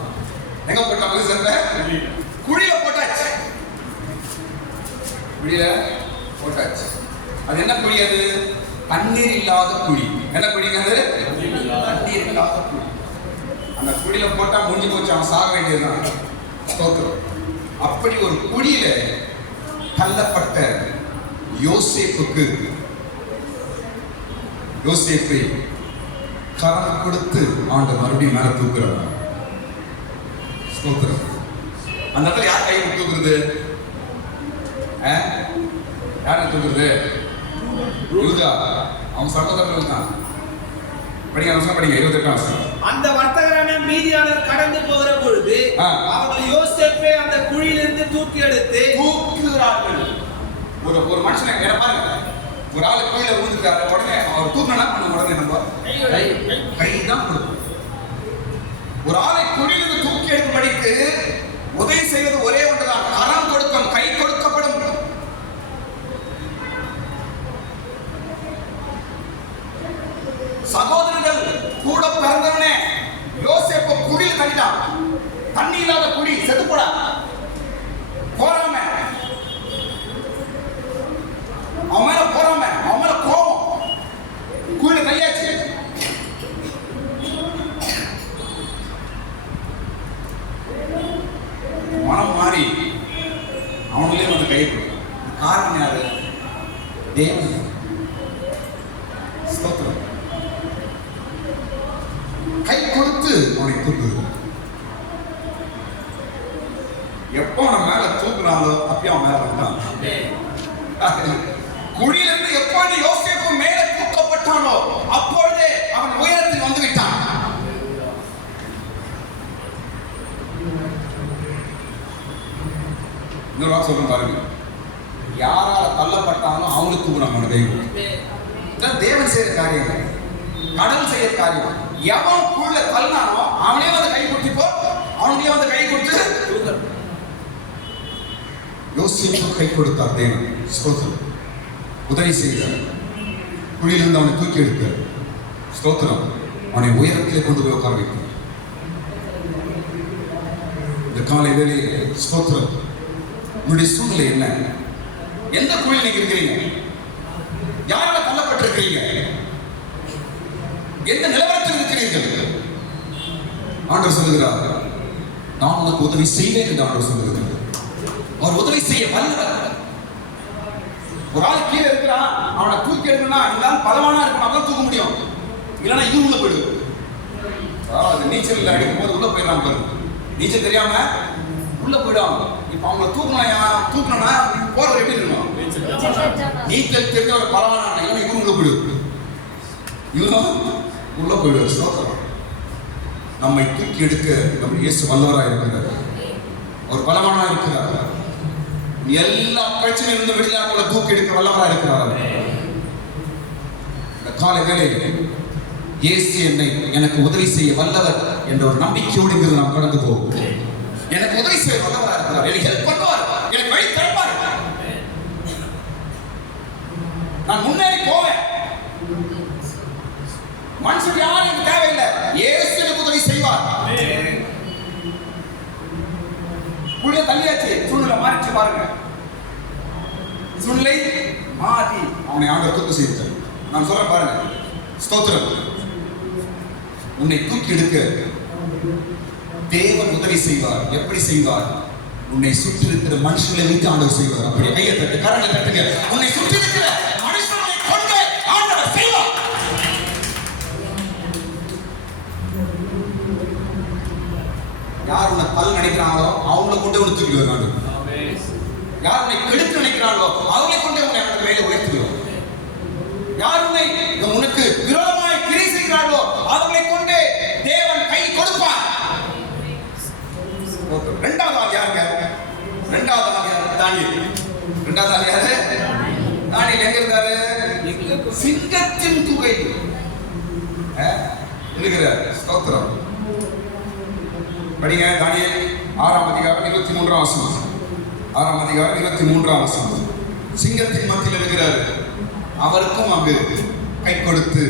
எங்க போட்டான்? யோசேப்பை குழியில போட்டாச்சு. குழியில போட்டாச்சு. அது என்ன குழி? அது தண்ணீர் இல்லாத குழி. என்ன குழிங்க அது? தண்ணீர் இல்லாத குழி. அந்த குழியில போட்டா முடிஞ்சு போச்சு, அவன் சாக வேண்டியதுதான். ஸ்தோத்திரம். அப்படி ஒரு குழியில தள்ளப்பட்ட யோசேப்புக்கு யோசேப்பை கரம் கொடுத்து ஆண்டவர் மறுபடியும் மேல தூக்குறார். ஸ்தோத்திரம். அந்த இடத்துல யார் கை தூக்குறது? யாரை தூக்குறது? யூதா. அவன் சகோதரர்கள் தான். படிங்க, அவசரம் படிங்க. 28ஆம் வசனம். அந்த வர்த்தகரான மீதியானர் கடந்து போகிற பொழுது அவர்கள் யோசேப்பை அந்த குழியிலிருந்து தூக்கி எடுத்து தூக்குகிறார்கள். ஒரு மனுஷனை என்ன பாருங்க, ஒரு ஆளு கோயில விழுந்துட்டாரு, உடனே அவர் தூக்கினா பண்ண உடனே நம்ம கை தான் கொடுக்கும். ஒரு ஆளை குழியிலிருந்து தூக்கி எடுக்கும்படிக்கு உதவி செய்வது ஒரே ஒன்றுதான், கரம் கொடுக்கும், கை கொடுக்கப்படும். காரணம் யாரு? தேவன். ஸ்தோத்திரம். கை கொடுத்து அவனை தூக்குது. எப்போ அவன் மேல தூக்குனாலோ அப்பயும் அவன் மேல வந்தான். குழியிலிருந்து எப்பொழுது யோசேப்பு மேலே தூக்கப்பட்டானோ அப்பொழுதே அவன் உயரத்தில் வந்து விட்டான். இன்னொரு வாக்கு சொல்றேன் பாருங்க. யாரால தள்ளப்பட்டாலும் அவனுக்கு தூக்குறாங்க தெய்வம். தேவன் செய்யற காரியம், கடவுள் செய்யற காரியம். எவன் குள்ள தள்ளினானோ அவனே வந்து கை கொடுத்துப்போ, அவனே வந்து கை கொடுத்து யோசிப்பு கை கொடுத்தார் தேவன். ஸ்தோத்திரம். உதவி செய்தார். குழியிலிருந்து அவனை தூக்கி எடுத்தார். ஸ்தோத்திரம். அவனை உயரத்திலே கொண்டு போய் உட்கார வைத்தார். இந்த காலை வேளையிலே ஸ்தோத்திரம். உங்களுடைய சூழ்நிலை என்ன? எந்த குழியில் நீங்க இருக்கிறீங்க? யாரால தள்ளப்பட்டிருக்கிறீங்க? எந்த நிலவரத்தில் இருக்கிறீர்கள்? ஆண்டவர் சொல்லுகிறார், நான் உனக்கு உதவி செய்வேன் என்று ஆண்டவர் சொல்லுகிறார். அவர் உதவி செய்ய வல்லவர். ஒரு ஆள் கீழே இருக்கிறான், அவனை தூக்கி எடுக்கணும்னா இருந்தாலும் பலவானா இருக்கணும், அப்பதான் தூக்க முடியும். இல்லைன்னா இது உள்ள போயிடுது. அது நீச்சல் அடிக்கும் போது உள்ள போயிடலாம் பாருங்க. நீச்சல் தெரியாம உள்ள போயிடும். இப்ப அவங்களை தூக்கணும்னா போறது எப்படி இருக்கணும்? நீச்சல் தெரிஞ்ச ஒரு பலவானா இல்லைன்னா இவன் உள்ள போயிடுது. இவனும் உள்ள போயிடுவார். ஸ்தோத்திரம். நம்மை தூக்கி எடுக்க நம்ம இயேசு வல்லவராக இருக்கிறார். ஒரு பலவானா இருக்கிறார். எல்லா பிரச்சனையிலிருந்து வெளியாக கூட தூக்கி எடுக்க வல்லவராக இருக்கிறார். இந்த காலை வேளையில் இயேசு எனக்கு உதவி செய்ய வல்லவர் என்ற ஒரு நம்பிக்கையோடு இங்கு நாம் கடந்து போவோம். எனக்கு உதவி செய்ய வல்லவராக இருக்கிறார். எனக்கு ஹெல்ப் பண்ணுவார். எனக்கு வழி திறப்பார். நான் முன்னேறி போவேன். மனுஷன் யாரும் எனக்கு தேவையில்லை. இயேசு எனக்கு உதவி செய்வார். புள்ள தள்ளியாச்சு, சூழ்நிலை மாறிச்சு பாருங்க. சூழ்நிலை மாறி அவனை ஆண்டவர் தூக்க செய்தார். நான் சொல்றேன் பாருங்க. ஸ்தோத்திரம். உன்னை தூக்கி எடுக்க தேவன் உதவி செய்வார். எப்படி செய்வார்? உன்னை சுற்றி இருக்கிற மனுஷங்களை வைத்து ஆண்டவர் செய்வார். அப்படி கையை தட்டு, கரங்களை தட்டுங்க. உன்னை சுற்றி இருக்கிற மனுஷங்களை கொண்டு ஆண்டவர் செய்வார். யார் உன்னை தள்ள நினைக்கிறாங்களோ அவங்களை கொண்டு உன்னை தூக்கி வருவாங்க. யார் உன்னை கெடுத்து நினைக்கிறாங்களோ அவங்களை கொண்டு உன்னை அந்த மேலே உயர்த்துவார். யார் உனக்கு விரோதமாய் கிரி செய்கிறார்களோ அவங்களை கொண்டு தேவன் கை கொடுப்பார். இரண்டாவது ஆள் யாருங்க? இரண்டாவது ஆள் யாரு? தானியேல். இரண்டாவது ஆள் யாரு? தானியேல் எங்க இருந்தாரு? சிங்கத்தின் குகையில் இருக்கிறார். ஸ்தோத்திரம். படிங்க. தானியேல் 6ஆம் அதிகாரம் 23ஆம் வசனம். 6ஆம் அதிகாரம் 23ஆம் வசனம். சிங்கத்தின் மத்தியில் இருக்கிறார். அவருக்கும் அங்கு கை கொடுத்து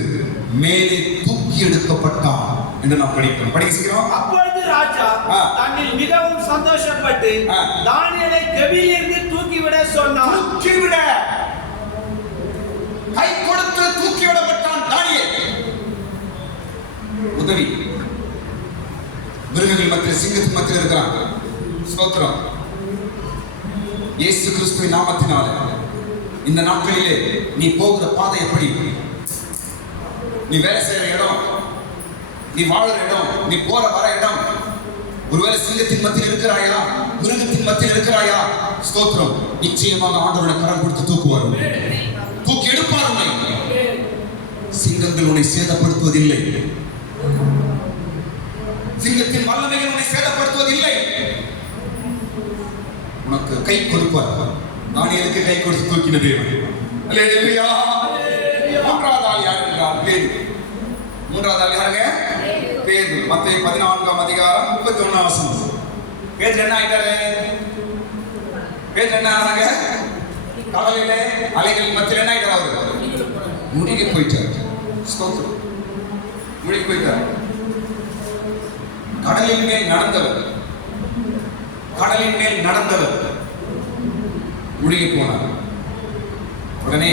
மேலே தூக்கி எடுக்கப்பட்டார் என்று நாம் படிக்கிறோம். படிக்கிறோம். அப்பொழுது ராஜா தன்னில் மிகவும் சந்தோஷப்பட்டு தானியேலை கெபியிலிருந்து தூக்கிவிட சொன்னார். தூக்கிவிட கை கொடுத்து தூக்கிவிடப்பட்டான் தானியேல். உதவி. மிருகங்கள் மத்தியில், சிங்கத்தின் மத்தியில் இருக்கிறான். ஸ்தோத்திரம். இயேசு கிறிஸ்துவின் நாமத்தினாலே இந்த நாட்களிலே நீ போகிற பாதை எப்படி? நீ வேலை செய்யற இடம், நீ வாழுற இடம், நீ போற வர இடம், ஒருவேளை சிங்கத்தின் மத்தியில் இருக்கிறாயா, மிருகத்தின் மத்தியில் இருக்கிறாயா? ஸ்தோத்திரம். நிச்சயமாக ஆண்டவருடைய கரம் கொடுத்து தூக்குவார். தூக்கி எடுப்பார். சிங்கங்கள் உன்னை சேதப்படுத்துவதில்லை. சிங்கத்தின் வல்லமைகள் உன்னை சேதப்படுத்துவதில்லை. உனக்கு கை கொடுப்பார். தானியேலுக்கு கை கொடுத்து தூக்கின தேவன். அல்லேலூயா. மூன்றாவது ஆள் யார் என்றால் பேதுரு. மூன்றாவது ஆள் யாருங்க? பேதுரு. மத்தேயு 14ஆம் அதிகாரம் 31ஆம் வசனம். பேதுரு என்ன ஆயிட்டாரு? பேதுரு என்ன ஆனாங்க? கடலிலே அலைகள் மத்தியில் என்ன ஆயிட்டார்? அவரு முழுகி போயிட்டார். ஸ்தோத்திரம். முழுகி போயிட்டார். கடலின் மேல் நடந்தவர், கடலின் மேல் நடந்தவர் முழுகி போனார். உடனே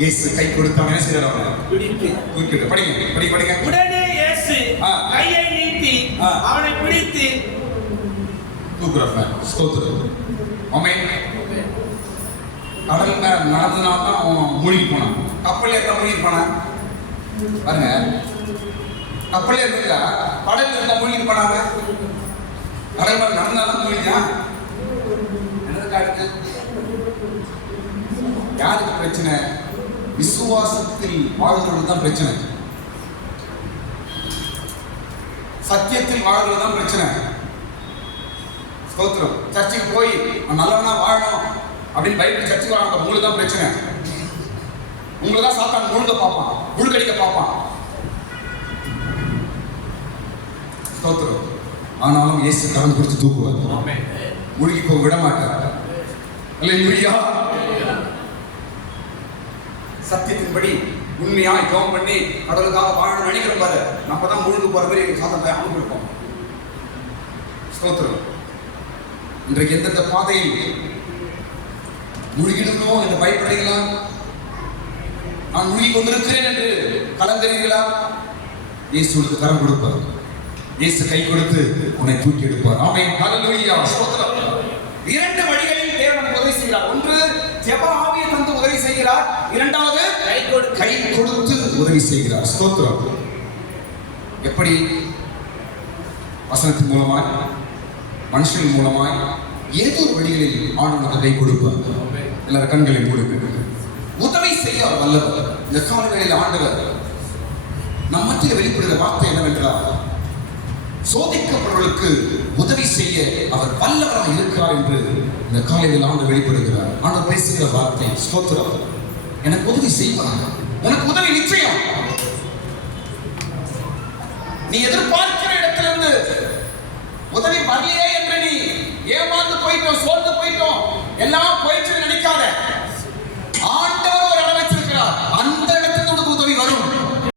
இயேசு கை கொடுத்தார். என்ன செய்தார்? அவரை தூக்கிட்டு. படிங்க. உடனே இயேசு கையை நீட்டி அவனை பிடித்து தூக்குறார். ஸ்தோத்திரம். ஆமென். கடல் மேல நடந்ததுனால தான் அவன் மூழ்கி போனான். கப்பல்ல இருந்தா மூழ்கி போனான் பாருங்க. கப்பல்ல இருந்தா கடல்ல இருந்தா மூழ்கி போனாங்க. கடல் மேல நடந்தாலும் மூழ்கிதான். என்னதுக்கு அடுத்து யாருக்கு பிரச்சனை? விசுவாசத்தில் வாழ்கிறது தான் பிரச்சனை. சத்தியத்தில் வாழ்றது தான் பிரச்சனை. ஸ்தோத்திரம். சர்ச்சுக்கு போய் நல்லவனா வாழணும் அப்படின்னு பைபிள் சர்ச்சுக்கு வராங்க. உங்களுக்கு தான் பிரச்சனை. உங்களை தான் சாத்தான் முழுங்க பார்ப்பான், முழுக்கடிக்க பார்ப்பான். ஸ்தோத்திரம். ஆனாலும் இயேசு கரம் கொடுத்து தூக்குவார். முழுகி போக விட மாட்டார். அல்லேலூயா. சத்தியத்தின்படி உண்மையாய் ஜெபம் பண்ணி கடவுளுக்காக வாழணும்னு நினைக்கிறோம் பாரு, நம்ம தான் முழுங்க போற மாதிரி சாத்தத்தை அனுப்பியிருப்போம். ஸ்தோத்திரம். இன்றைக்கு எந்தெந்த பாதையில் முழுகிடணும் என்று பயப்படுறீங்களா? நான் முழுகி கொண்டிருக்கிறேன் என்று கலங்குறீங்களா? இயேசுவுக்கு கரம் கொடுப்பார். இயேசு கை கொடுத்து உன்னை தூக்கி எடுப்பார். ஆமென். ஹல்லேலூயா. ஸ்தோத்திரம். இரண்டு வழிகளில் தேவன் நமக்கு உதவி செய்கிறார். ஒன்று ஜெப ஆவியை தந்து உதவி செய்கிறார். இரண்டாவது கை கொடுத்து உதவி செய்கிறார். ஸ்தோத்திரம். எப்படி? வசனத்தின் மூலமாய், மனுஷன் மூலமாய், ஏதோ வழிகளில் ஆண்டவனுக்கு கை கொடுப்பார். எல்லாரும் கண்களை மூடுங்க. உதவி செய்ய அவர் வல்லவர். இந்த காலங்களில் ஆண்டவர் நம் மத்தியில் வெளிப்படுகிற வார்த்தை என்னவென்றால், சோதிக்கப்படுவர்களுக்கு உதவி செய்ய அவர் வல்லவராக இருக்கிறார் என்று இந்த காலையில் ஆண்டு வெளிப்படுகிறார். ஆண்டவர் பேசுகிற வார்த்தை. ஸ்தோத்திரம். எனக்கு உதவி செய்வாங்க. உனக்கு உதவி நிச்சயம். நீ எதிர்பார்க்கிற இடத்திலிருந்து உதவி வரலையே என்று நீ ஏமாந்து போயிட்டோம், சோர்ந்து போயிட்டோம், எல்லாம் போயிடுச்சு நினைக்காத.